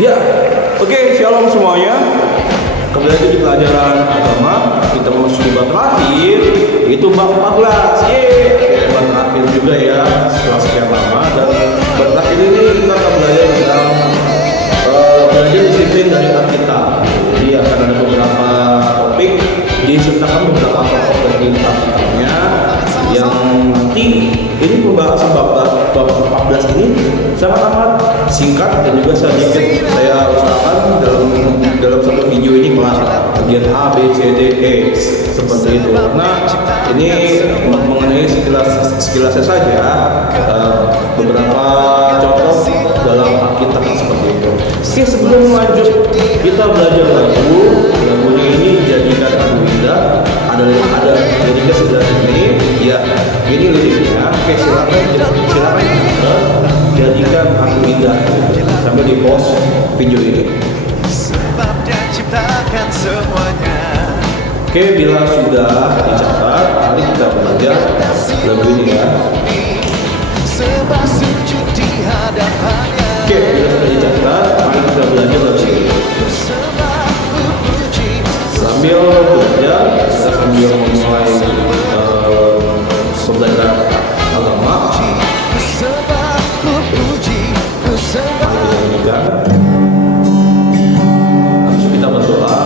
Ya, oke, shalom semuanya. Kembali lagi di pelajaran agama. Kita memasuki bab terakhir, itu bab 14. Yeay, bab terakhir juga ya, setelah sekian lama. Dan bab terakhir ini kita akan belajar tentang belajar disiplin dari Alkitab. Jadi akan ada beberapa topik, disertakan beberapa tokoh dari Alkitabnya yang nanti ini pembahasan bab 14 ini sangat amat singkat dan juga sedikit saya usahakan dalam satu video ini kelas bagian A, B, C, D, E seperti itu, karena ini mengenai sekilasnya saja beberapa contoh dalam Alkitab seperti itu. Oke, sebelum lanjut kita belajar lagunya ini Jadikan Aku Indah, ada liriknya sebelah sini ya, ini liriknya. Oke, silakan Jadikan Aku Indah sambil di pause video ini. Sebab Dia ciptakan semuanya. Oke, bila sudah dicatat, mari kita belajar lagu ini ya. Sebab sujud di hadapannya. Oke, bila sudah dicatat, mari kita belajar lagu ini. Sebab ku puji. Sambil belajar, kita sambil memulai pembelajaran agama. Sebab ku puji, ku sembah. Mari kita nyanyikan. Langsung kita berdoa.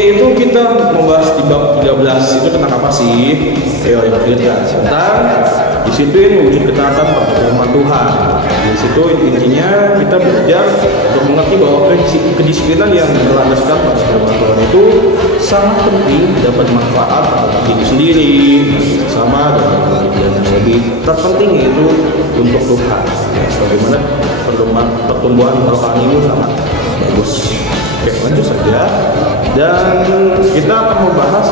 itu kita membahas di bab 13 itu tentang apa sih? Ayo kita tentang disiplin wujud ketaatan pada firman Tuhan. Di situ intinya kita belajar untuk mengerti bahwa kedisiplinan yang berlandaskan pada firman Tuhan itu sangat penting, dapat manfaat bagi diri sendiri, sama dan yang lebih terpenting yaitu untuk Tuhan. Bagaimana pertumbuhan rohanimu sangat bagus. Oke, lanjut saja. Dan kita akan membahas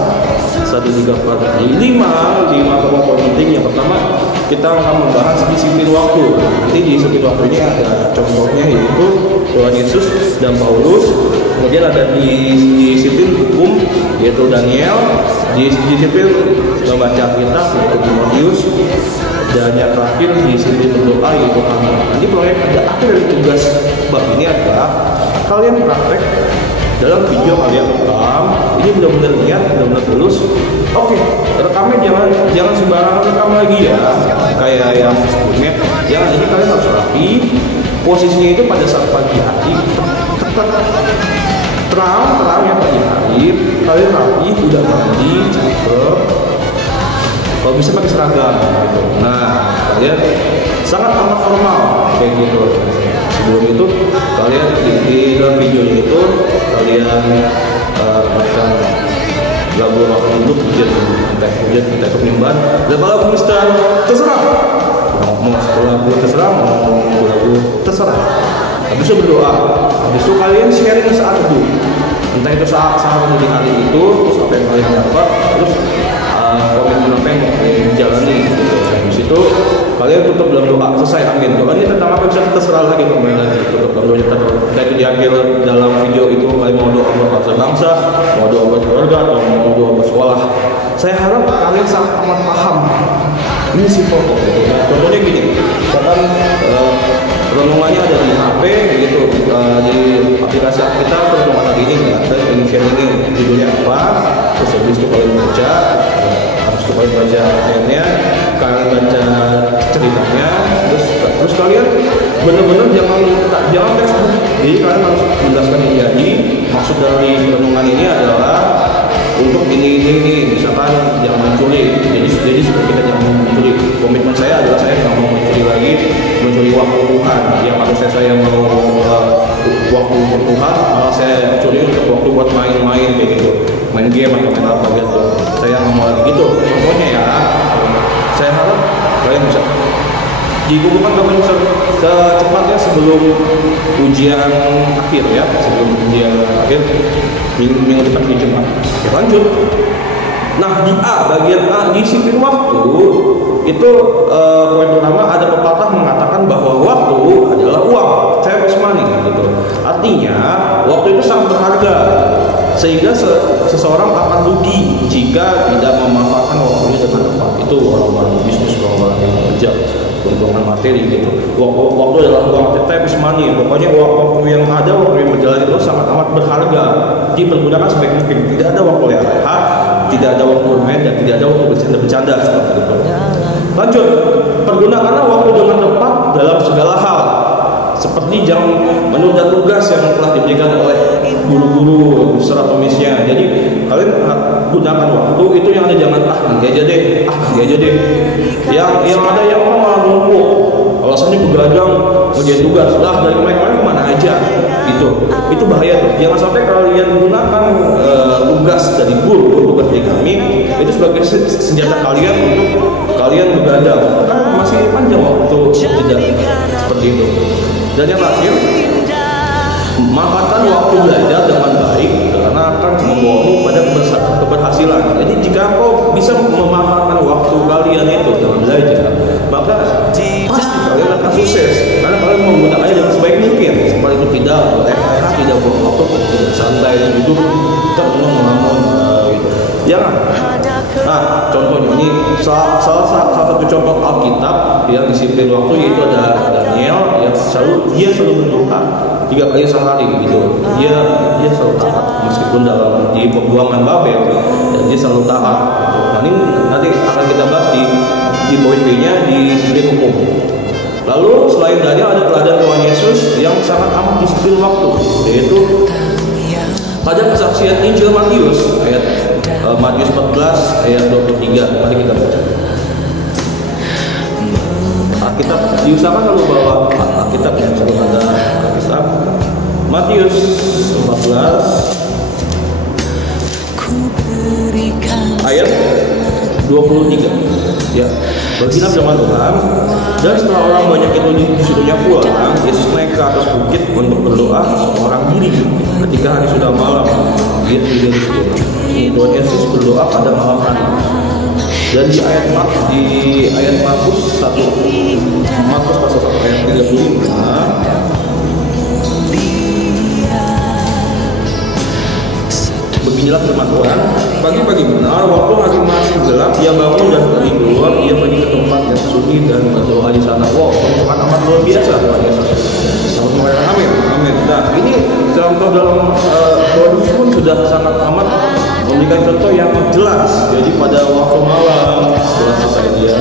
1, 3, 4, 5 poin penting. Yang pertama, kita akan membahas disiplin waktu. Nanti di disiplin waktu ini ada contohnya yaitu Tuhan Yesus dan Paulus. Kemudian ada di disiplin hukum yaitu Daniel, di disiplin membaca Alkitab yaitu Timotius, dan yang terakhir disiplin berdoa yaitu Hana. Nanti proyek ada akhir dari tugas bab ini adalah kalian praktek dalam video kalian rekam. Ini benar-benar lihat, benar-benar tulus. Oke, rekamnya jangan sembarangan rekam lagi ya, kayak yang sebelumnya. Jangan, ini kalian harus rapi. Posisinya itu pada saat pagi hari, terang ya pagi hari. Kalian rapi, udah mandi, cakep. Kalau bisa pakai seragam gitu. Nah, kalian sangat amat formal kayak gitu. Sebelum itu kalian di dalam video itu kalian baca lagu rock dulu, kita penyembahan, lagu Mister terserah, mau lagu terserah, mau lagu terserah. Habis itu berdoa, habis itu kalian sharing saat itu, entah itu saat di hari itu, terus apa yang kalian dapat, terus komitmen apa yang kalian jalani gitu. Habis itu kalian tutup dalam doa, selesai, amin. Doa ini tentang apa bisa terserah lagi kembali lagi, tutup dalam doa. Kita itu di akhir dalam video itu kalian mau doa buat bangsa, mau doa buat keluarga, atau mau doa buat sekolah. Saya harap kalian sangat amat paham. Ini simpel kok gitu. Contohnya gini, misalkan renungannya ada di HP gitu, di aplikasi kita renungan hari ini ya, kita ingin share ini judulnya apa, terus habis itu kalian baca, habis itu kalian baca ayatnya, kalian baca ceritanya, terus kalian benar-benar jangan textbook. Jadi kalian harus menjelaskan ini. Jadi maksud dari renungan ini adalah untuk ini misalkan jangan mencuri. Jadi supaya kita jangan mencuri. Komitmen saya adalah saya nggak mau mencuri waktu Tuhan. Yang harusnya saya mau waktu untuk Tuhan, malah saya curi untuk waktu buat main-main kayak gitu, main game atau main apa gitu. Saya nggak mau lagi gitu. Contohnya ya, saya harap kalian bisa dikumpulkan kalian bisa secepatnya sebelum ujian akhir ya, sebelum ujian akhir minggu depan di Jumat. Ya, lanjut. Nah di bagian A, disiplin waktu itu poin pertama, ada pepatah mengatakan bahwa waktu adalah uang, time is money gitu. Artinya waktu itu sangat berharga, sehingga seseorang akan rugi jika tidak memanfaatkan waktunya dengan tepat. Itu orang-orang bisnis, orang-orang yang kerja, keuntungan materi gitu. Waktu adalah uang, time is money. Pokoknya waktu yang ada, waktu yang berjalan itu sangat amat berharga. Dipergunakan sebaik mungkin. Tidak ada waktu yang rehat, tidak ada waktu bermain, dan tidak ada waktu bercanda-bercanda seperti itu. Lanjut, pergunakanlah waktu dengan tepat dalam segala hal. Seperti jangan menunda tugas yang telah diberikan oleh guru-guru serta komisnya. Jadi kalian gunakan waktu itu yang ada, jangan nanti aja deh. Yang ada yang orang malah numpuk. Alasannya begadang ngerjain tugas. Lah dari kemarin kemana aja? Itu bahaya tuh. Jangan sampai kalian gunakan tugas dari guru, tugas dari kami itu sebagai senjata kalian untuk kalian begadang. Kan masih panjang waktu tidak seperti itu. Dan yang terakhir, manfaatkan waktu belajar dengan baik karena akan membawamu pada keberhasilan. Jadi jika kau bisa memanfaatkan waktu kalian itu dalam belajar, maka pasti kalian akan sukses karena kalian menggunakannya dengan sebaik mungkin. Seperti itu, tidak rehat, tidak buang waktu, tidak santai duduk termenung-mengamun gitu. Jangan. Nah, contohnya ini salah satu contoh Alkitab yang disiplin waktu, yaitu ada Daniel yang dia selalu berdoa 3 kali sehari gitu. Dia selalu taat meskipun dalam di pembuangan Babel, dan dia selalu taat gitu. Nah, ini nanti akan kita bahas di poin B-nya di disiplin hukum. Lalu selain Daniel ada teladan Tuhan Yesus yang sangat amat disiplin waktu, yaitu Pada kesaksian Injil Matius ayat Matius 14 ayat 23, mari kita baca. Alkitab diusahakan selalu bawa Alkitab yang selalu ada Alkitab. Matius 14 ayat 23. Ya, bergenap zaman Tuhan. Dan setelah orang banyak itu disuruhnya pulang, Yesus naik ke atas bukit untuk berdoa seorang diri. Ketika hari sudah malam, dia tidur di situ. Tuhan Yesus berdoa pada malam hari. Dan di ayat Markus 1, Markus pasal 1 ayat 35. Beginilah firman Tuhan, pagi-pagi benar, waktu hari masih gelap, ia bangun dan pergi keluar, ia pergi ke tempat yang sunyi dan berdoa di sana. Wow, Tuhan amat luar biasa Tuhan Yesus. Selamat mengatakan amin, amin. Nah, ini contoh dalam Tuhan Yesus pun sudah sangat amat memberikan contoh yang jelas. Jadi pada waktu malam, setelah selesai dia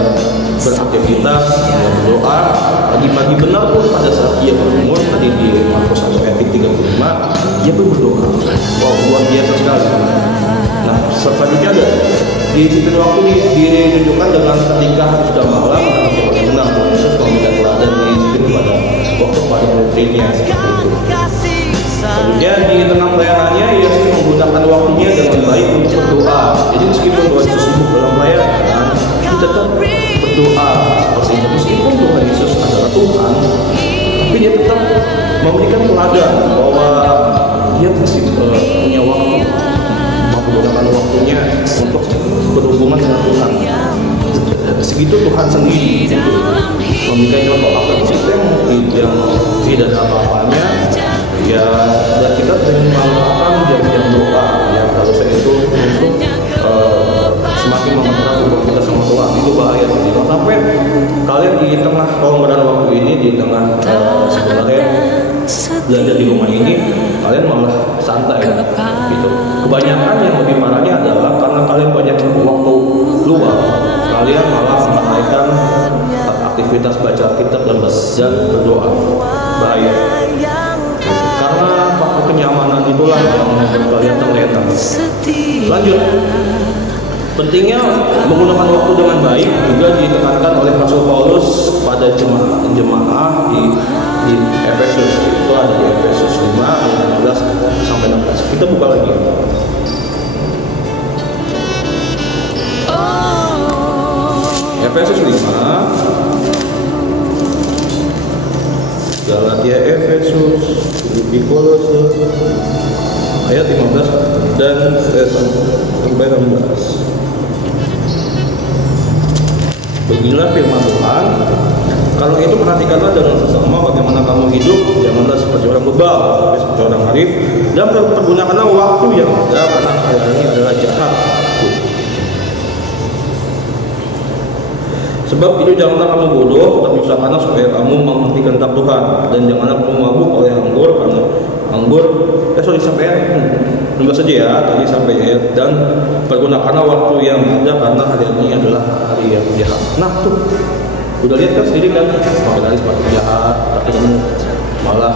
beraktivitas, dia berdoa, pagi-pagi benar pun pada saat dia bangun, tadi di Markus 1 ayat 35, dia pun berdoa. Wow, luar biasa sekali. Nah, selanjutnya ada disiplin waktu ditunjukkan dengan ketika sudah malam dan kita benar Tuhan Yesus memberikan teladan disiplin pada waktu pada rutinnya seperti itu. Selanjutnya di tengah pelayanannya Yesus menggunakan waktunya dengan baik untuk berdoa. Jadi meskipun Tuhan Yesus sibuk dalam pelayanan, dia tetap berdoa seperti itu. Meskipun Tuhan Yesus adalah Tuhan, tapi dia tetap memberikan teladan bahwa dia masih punya waktu, menggunakan waktunya untuk berhubungan dengan Tuhan. Segitu Tuhan sendiri itu memberikan contoh apa kita yang tidak ada apa-apanya ya, dan kita sering melakukan jam-jam doa yang harusnya itu untuk semakin mempererat hubungan kita sama Tuhan. Itu bahaya. Jangan sampai kalian di tengah pengorbanan waktu ini, di tengah sebenarnya belajar di rumah ini, kalian malah santai gitu. Kebanyakan yang lebih parahnya adalah karena kalian banyak waktu luang, kalian malah mengabaikan aktivitas baca kitab dan berdoa. Bahaya. Karena faktor kenyamanan itulah yang membuat kalian terlena. Lanjut. Pentingnya menggunakan waktu dengan baik juga ditekankan oleh Rasul Paulus pada jemaah di Efesus. Itu ada di Efesus 5 ayat 15 sampai 16. Kita buka lagi. Efesus 5, Galatia, Efesus, Filipi, Kolose, ayat 15 dan sampai 16. Beginilah firman Tuhan. Kalau itu perhatikanlah dengan sesama bagaimana kamu hidup, janganlah seperti orang bebal, tapi seperti orang arif, dan pergunakanlah waktu yang ada karena hari ini adalah jahat. Sebab itu janganlah kamu bodoh, tetapi usahakanlah supaya kamu mengerti kehendak Tuhan, dan janganlah kamu mabuk oleh anggur karena anggur. Sampai 16 saja ya, tadi sampai ayat, dan pergunakanlah waktu yang ada karena hari ini adalah hari yang jahat. Nah tuh, udah lihat kan sendiri kan, semakin hari semakin jahat, tapi kamu malah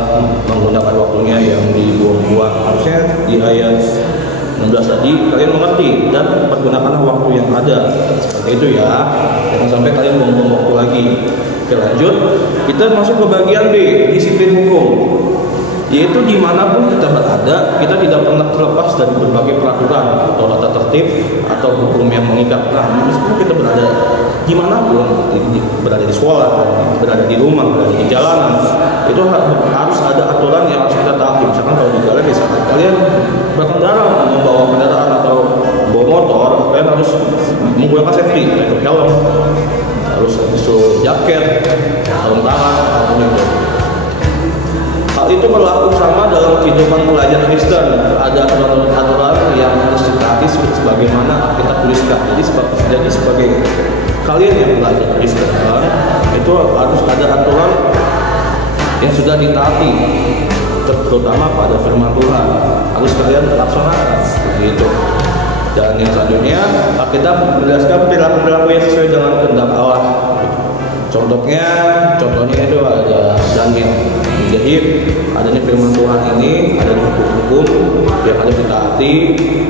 menggunakan waktunya yang dibuang-buang. Harusnya di ayat 16 tadi kalian mengerti dan pergunakanlah waktu yang ada seperti itu ya, jangan sampai kalian buang-buang waktu lagi. Oke, lanjut, kita masuk ke bagian B, disiplin hukum. Yaitu dimanapun kita berada, kita tidak pernah terlepas dari berbagai peraturan atau tata tertib atau hukum yang mengikat. Nah, meskipun kita berada dimanapun, berada di sekolah, berada di rumah, berada di jalanan, itu harus ada aturan yang harus kita taati. Misalkan kalau di jalan, di saat kalian berkendara, membawa kendaraan atau bawa motor, kalian harus menggunakan safety, yaitu helm, harus jaket, sarung tangan, apapun itu. Hal itu berlaku sama dalam kehidupan pelajar Kristen. Ada aturan yang harus ditaati sebagaimana kita tuliskan. Jadi sebagai kalian yang belajar Kristen, itu harus ada aturan yang sudah ditaati, terutama pada firman Tuhan. Harus kalian laksanakan begitu. Dan yang selanjutnya, kita menjelaskan perilaku yang sesuai dengan kehendak Allah. Contohnya itu ada Daniel. Jadi adanya firman Tuhan ini ada di hukum-hukum yang harus ditaati,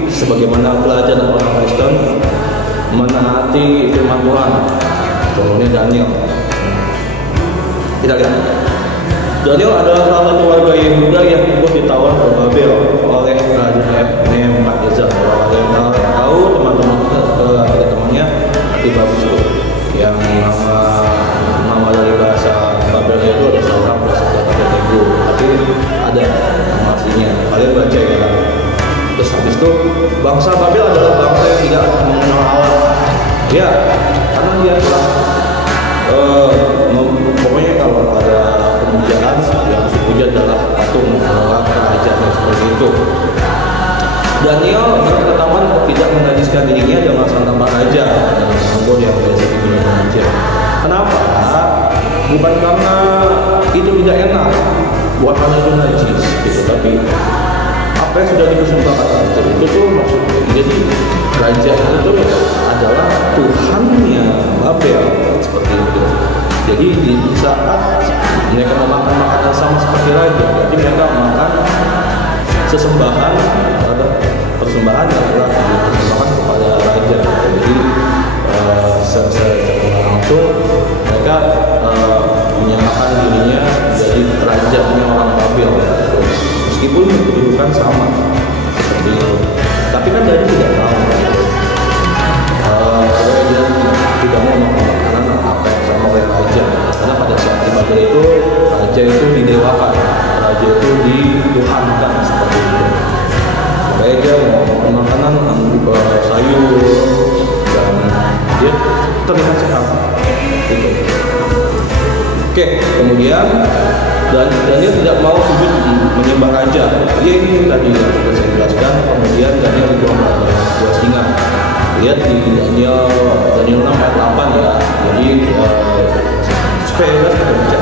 sebagaimana pelajaran orang Kristen menaati firman Tuhan. Contohnya Daniel. Kita lihat. Daniel adalah salah satu warga Yehuda yang ikut ditawan ke Babel oleh Raja Nebukadnezar. Kalau ada yang tahu, teman-teman ada temannya di Babel itu yang nama dari bahasa Babel itu ada seorang bahasa Babel, tapi ada nama aslinya. Kalian baca ya. Terus habis itu bangsa Babel adalah bangsa yang tidak mengenal Allah. Ya, karena dia telah pokoknya kalau ada pemujaan yang puja adalah patung menolak kerajaan seperti itu. Daniel berpengetahuan tidak menajiskan dirinya dengan santapan raja dan menganggur yang biasa digunakan raja. Kenapa? Bukan karena itu tidak enak, bukan karena itu najis, gitu. Tapi apa yang sudah dipersembahkan itu tuh maksudnya. Jadi raja itu adalah Tuhannya Babel seperti itu. Jadi di saat mereka memakan makanan sama seperti raja, berarti mereka makan sesembahan atau persembahan yang telah dipersembahkan kepada raja. Jadi secara langsung mereka menyamakan dirinya jadi rajanya orang Babel, meskipun kedudukan sama seperti itu. Tapi kan dari tidak tahu, kalau dia tidak mau makan makanan apa yang sama oleh raja, karena pada saat di Babel itu raja itu didewakan, raja itu dituhankan seperti itu. Makanya dia mau makan makanan sayur dan dia terlihat sehat gitu. Oke, kemudian Daniel tidak mau sujud menyembah raja. Dia ini tadi yang sudah saya jelaskan. Kemudian Daniel dibuang ke gua singa. Lihat di Daniel 6 ayat 8 ya. Jadi supaya jelas kita baca.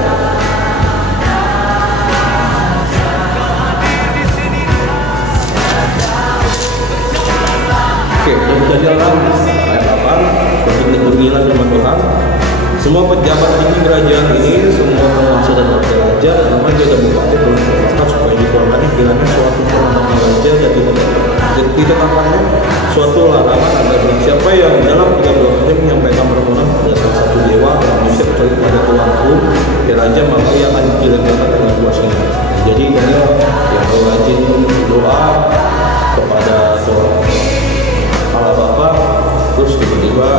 Oke, Daniel 6 ayat 8. Beginilah firman Tuhan. Semua pejabat tinggi kerajaan ini, semua penguasa dan wakil raja, raja dan bupati belum terlepas supaya dikeluarkan kiranya suatu peraturan raja dan ditetapkannya suatu larangan agar barang siapa yang dalam 3 bulan ini menyampaikan permohonan pada salah satu dewa yang bisa kecuali pada tuanku ya raja, maka ia akan dilemparkan dengan buah singa. Jadi Daniel yang rajin doa kepada Allah Bapa, terus tiba-tiba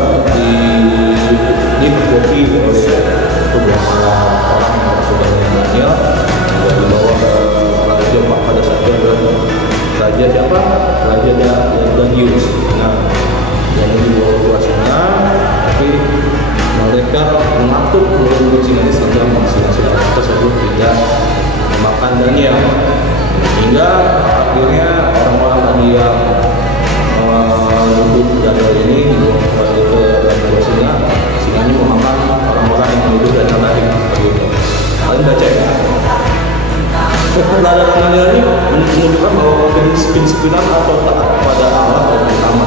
dipergoki oleh beberapa orang yang saudaranya Daniel dan dibawa ke raja pada saat itu raja siapa? Raja Darius. Nah, yang dibawa ke singa, tapi mereka mengatur mulut singa sehingga singa tersebut tidak memakan Daniel. Hingga akhirnya orang-orang tadi yang duduk Daniel ini dibawa ke dalam singa. Singanya memakan orang-orang yang duduk dan lari seperti itu. Kalian baca ya. Keberadaan Daniel ini menunjukkan bahwa kedisiplinan atau taat kepada Allah yang utama,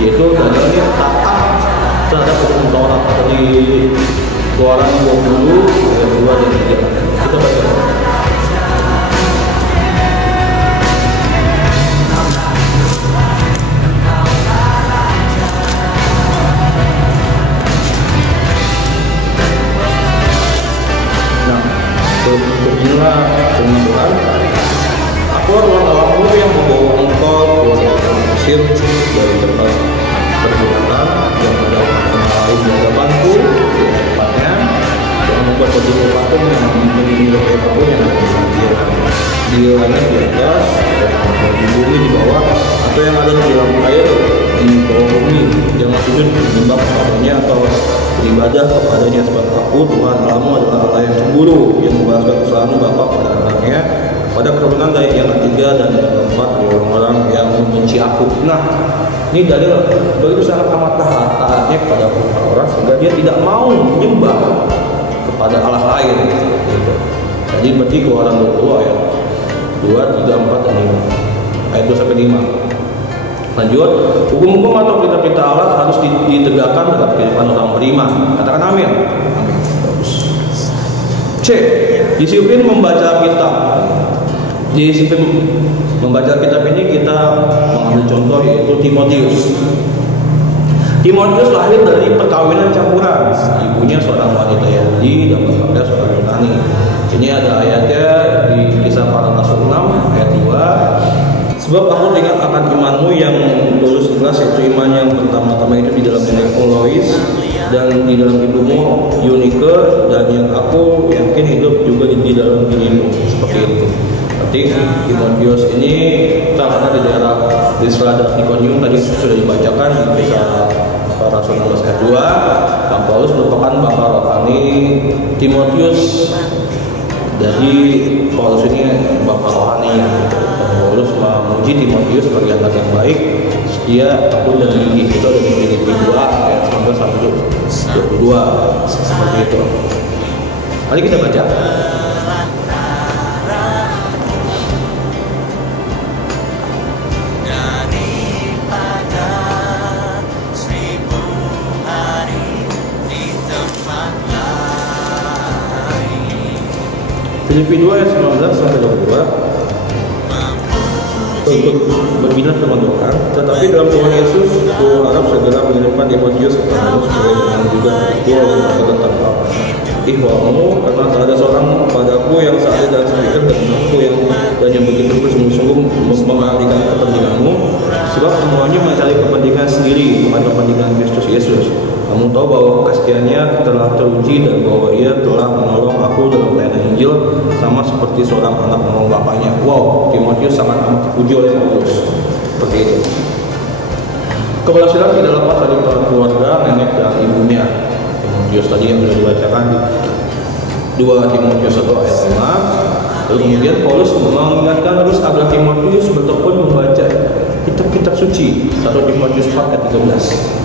yaitu Daniel ini taat terhadap hukum Taurat di Keluaran 20 ayat 2 dan 3. Kita baca. Beginilah firman Tuhan. Akulah Tuhan Allahmu yang membawa engkau keluar dari Mesir dari tempat perbuatan yang ada di hadapanku di tempatnya, yang membuat baju patung yang menyerupai apapun yang ada di langit di atas dan di bumi di bawah, atau yang ada di dalam air di bawah bumi, jangan sujud menyembah kepadanya atau beribadah kepadanya, sebab aku Tuhan Allahmu adalah Allah yang cemburu, yang membalaskan kesalahan bapa pada anaknya, pada keturunan dari yang ketiga dan yang keempat dari orang-orang yang membenci aku. Nah, ini Daniel begitu sangat amat taatnya kepada orang sehingga dia tidak mau menyembah kepada Allah lain. Gitu. Jadi berarti Keluaran 20 ayat 2, 3, 4 dan 5. Ayat 2 sampai 5. Lanjut, hukum-hukum atau perintah-perintah Allah harus ditegakkan dalam kehidupan orang beriman. Katakan amin. Bagus. C. Disiplin membaca kitab. Disiplin membaca kitab ini kita mengambil contoh yaitu Timotius. Timotius lahir dari perkawinan campuran, ibunya seorang wanita Yahudi dan bapaknya seorang Yunani. Ini ada ayatnya di Kisah Para Rasul 6 ayat 2. Sebab aku teringat akan imanmu yang tulus ikhlas, yaitu iman yang pertama-tama itu di dalam nenekmu Lois dan di dalam ibumu Yunike, dan yang aku yakin hidup juga di dalam dirimu. Seperti itu. Berarti Timotius ini karena di daerah Listra dan Ikonium tadi sudah dibacakan di Kisah Para Rasul 16 ayat 2. Kang Paulus merupakan bapak rohani Timotius. Jadi Paulus ini bapak rohaninya. Paulus memuji Timotius sebagai anak yang baik, setia, tekun dan gigih. Itu ada di Filipi 2 ayat 19 sampai 22 seperti itu. Mari kita baca. Filipi 2 ayat 19 sampai 22. Berbinas firman Tuhan, tetapi dalam Tuhan Yesus aku harap segera mengirimkan Timotius kepadamu supaya jangan juga terpukul tentang ihwamu, karena tak ada seorang padaku yang seadil dan sepikir dan aku yang begitu bersungguh-sungguh memperhatikan kepentinganmu, sebab semuanya mencari kepentingan sendiri, bukan kepentingan Kristus Yesus. Kamu tahu bahwa kesetiaannya telah teruji dan bahwa ia telah menolong aku dalam pelayanan Injil sama seperti seorang anak menolong bapaknya. Wow, Timotius sangat amat dipuji oleh Paulus. Seperti itu. Keberhasilan tidak lepas dari peran keluarga, nenek dan ibunya. Timotius tadi yang sudah dibacakan di 2 Timotius 1 ayat 5. Lalu kemudian Paulus mengingatkan terus agar Timotius bertekun membaca kitab-kitab suci. 1 Timotius 4 ayat 13.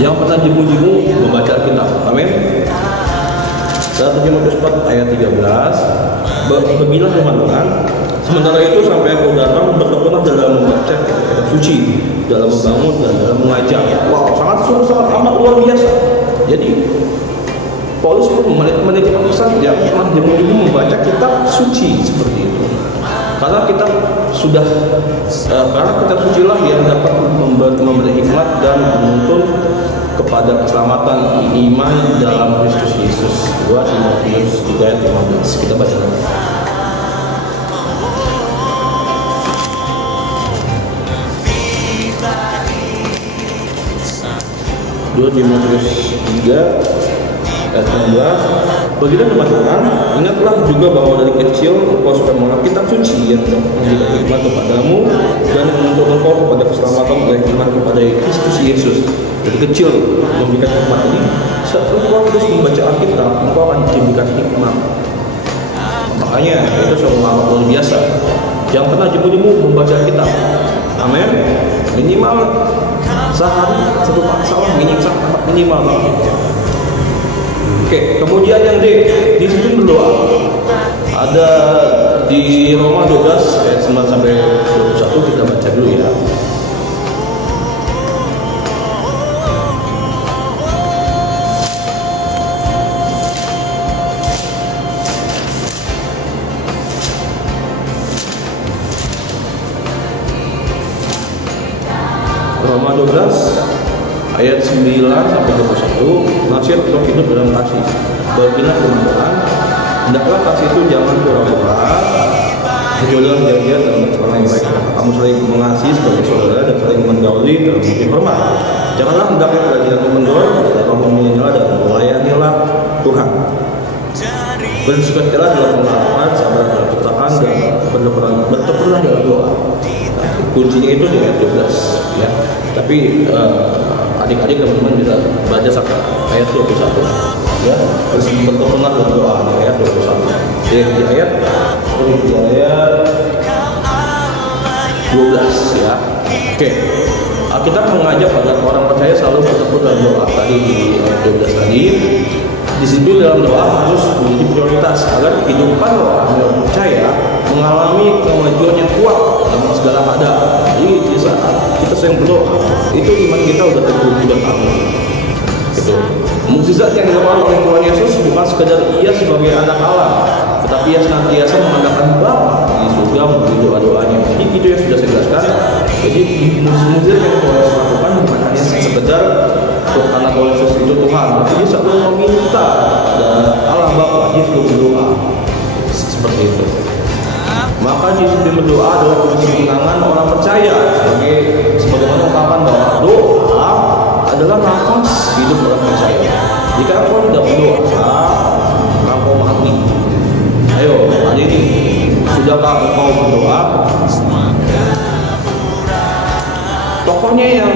Yang pernah jemu-jemu membaca kitab. Amin. 1 Timotius 4 ayat 13. Beginilah firman Tuhan. Sementara itu sampai aku datang, bertekunlah dalam membaca kitab-kitab suci, dalam membangun dan dalam mengajar. Wow, sangat amat luar biasa. Jadi Paulus pun menitipkan pesan dia pernah jemu-jemu membaca kitab suci seperti itu. Karena kitab suci lah yang dapat memberi hikmat dan menuntun kepada keselamatan iman dalam Kristus Yesus. 2 Timotius 3 ayat 15. Kita baca lagi. Timotius 3 ayat 16. Baginda firman Tuhan, ingatlah juga bahwa dari kecil engkau sudah mengenal kitab suci yang memberikan hikmat kepadamu dan menuntut engkau kepada keselamatan oleh iman kepada Kristus Yesus. Dari kecil memberikan hikmat ini, saat engkau terus membaca Alkitab, engkau akan diberikan hikmat. Makanya itu suatu amat luar biasa. Yang pernah jemu-jemu membaca kitab, amin. Minimal sehari satu pasal, minimal. Oke, kemudian yang D, disiplin berdoa. Ada di Roma 12 ayat 9 sampai 21, kita baca dulu ya. Roma 12 ayat 9 sampai 21, nasihat untuk hidup dalam kasih. Beginilah firman Tuhan, hendaklah kasih itu jangan pura-pura, berjodoh jaga dan orang yang baik. Kamu saling mengasihi sebagai saudara dan saling menggauli dalam budi hormat. Janganlah hendaknya kerajinan mengendor, tetapi menyala dan melayanilah Tuhan. Bersukacitalah dalam pengharapan, sabar dalam ciptaan, dan bertekunlah dalam doa. Kuncinya itu di ayat 12 ya. Tapi adik-adik teman-teman bisa baca sampai ayat 21 ya. Bertekunlah dalam doa di ayat 21. Di ayat 12 ya. Oke. Kita mengajak agar orang percaya selalu bertekun dalam doa. Tadi di ayat 12 tadi, disiplin dalam doa harus menjadi prioritas agar kehidupan orang yang percaya mengalami kemajuan yang kuat dalam segala keadaan. Jadi di saat kita sering berdoa, itu iman kita udah teguh, udah tahu. Itu mukjizat yang dilakukan oleh Tuhan Yesus bukan sekedar ia sebagai anak Allah, tetapi ia senantiasa memandangkan Bapa di surga melalui doa-doanya. Jadi itu yang sudah saya jelaskan. Jadi mukjizat yang Tuhan Yesus lakukan bukan hanya sekedar karena Tuhan Yesus itu Tuhan, tapi dia selalu meminta kepada Allah Bapa, dia selalu berdoa seperti itu. Maka dia berdoa adalah kemenangan orang percaya, sebagaimana ungkapan bahwa doa adalah nafas hidup orang percaya. Jika engkau tidak berdoa, maka engkau mati. Ayo, hari ini sudahkah engkau berdoa? Tokohnya yang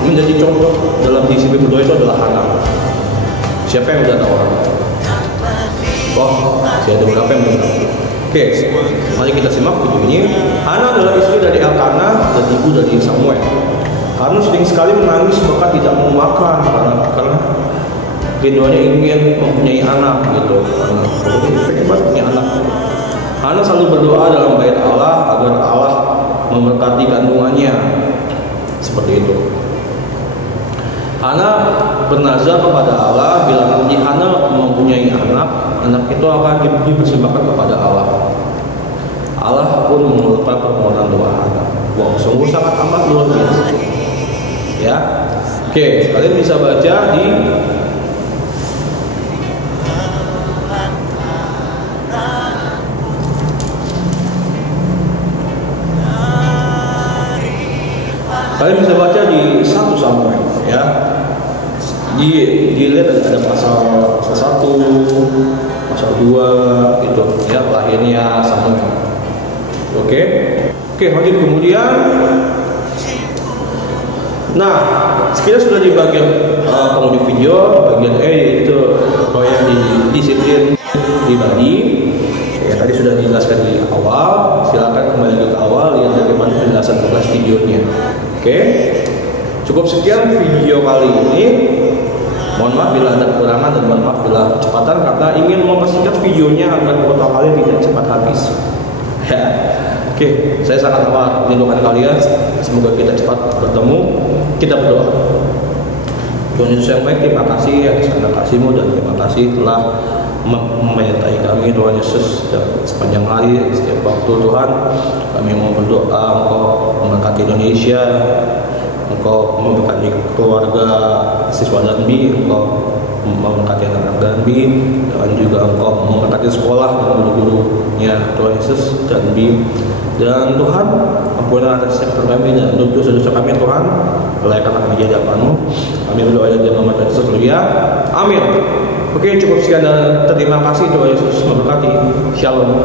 menjadi contoh dalam disiplin berdoa itu adalah Hana. Siapa yang sudah tahu Hana? Oh, saya ada beberapa yang belum tahu. Oke, mari kita simak video ini. Hana adalah istri dari Elkanah dan ibu dari Samuel. Hana sering sekali menangis bahkan tidak mau makan karena rinduannya ingin mempunyai anak gitu. Pokoknya pengen banget punya anak. Hana selalu berdoa dalam bait Allah agar Allah memberkati kandungannya. Seperti itu. Hana bernazar kepada Allah bila nanti Hana mempunyai anak itu akan dipersembahkan kepada Allah. Allah pun mengabulkan permohonan doa Hana. Wow, sungguh sangat amat luar biasa. Ya, oke, kalian bisa baca di kalian bisa baca di 1 Samuel ya. Dilihat ada pasal 1, pasal 2 gitu ya, lahirnya Samuel. Oke, lanjut kemudian. Nah, kita sudah di bagian pengunjung video, bagian E yaitu proyek di disiplin pribadi. Ya, tadi sudah dijelaskan di awal. Silakan kembali ke awal, lihat bagaimana penjelasan tugas videonya. Oke, cukup sekian video kali ini. Mohon maaf bila ada kekurangan dan mohon maaf bila kecepatan karena ingin mempersingkat videonya agar kuota kalian tidak cepat habis. Ya. Oke, saya sangat amat merindukan kalian. Semoga kita cepat bertemu. Kita berdoa. Tuhan Yesus yang baik, terima kasih atas karena kasih-Mu dan terima kasih telah menyertai kami Tuhan Yesus sepanjang hari setiap waktu. Tuhan, kami mau berdoa Engkau memberkati Indonesia, Engkau memberkati keluarga siswa Danbi, Engkau memberkati anak-anak Danbi, dan juga Engkau memberkati sekolah dan guru-gurunya Tuhan Yesus Danbi. Dan Tuhan, ampunilah atas setiap kami dan dosa-dosa kami Tuhan, layakanlah kami jadi hadapan-Mu. Kami berdoa dalam nama Tuhan Yesus, haleluya. Amin. Oke, cukup sekian dan terima kasih. Tuhan Yesus memberkati. Shalom.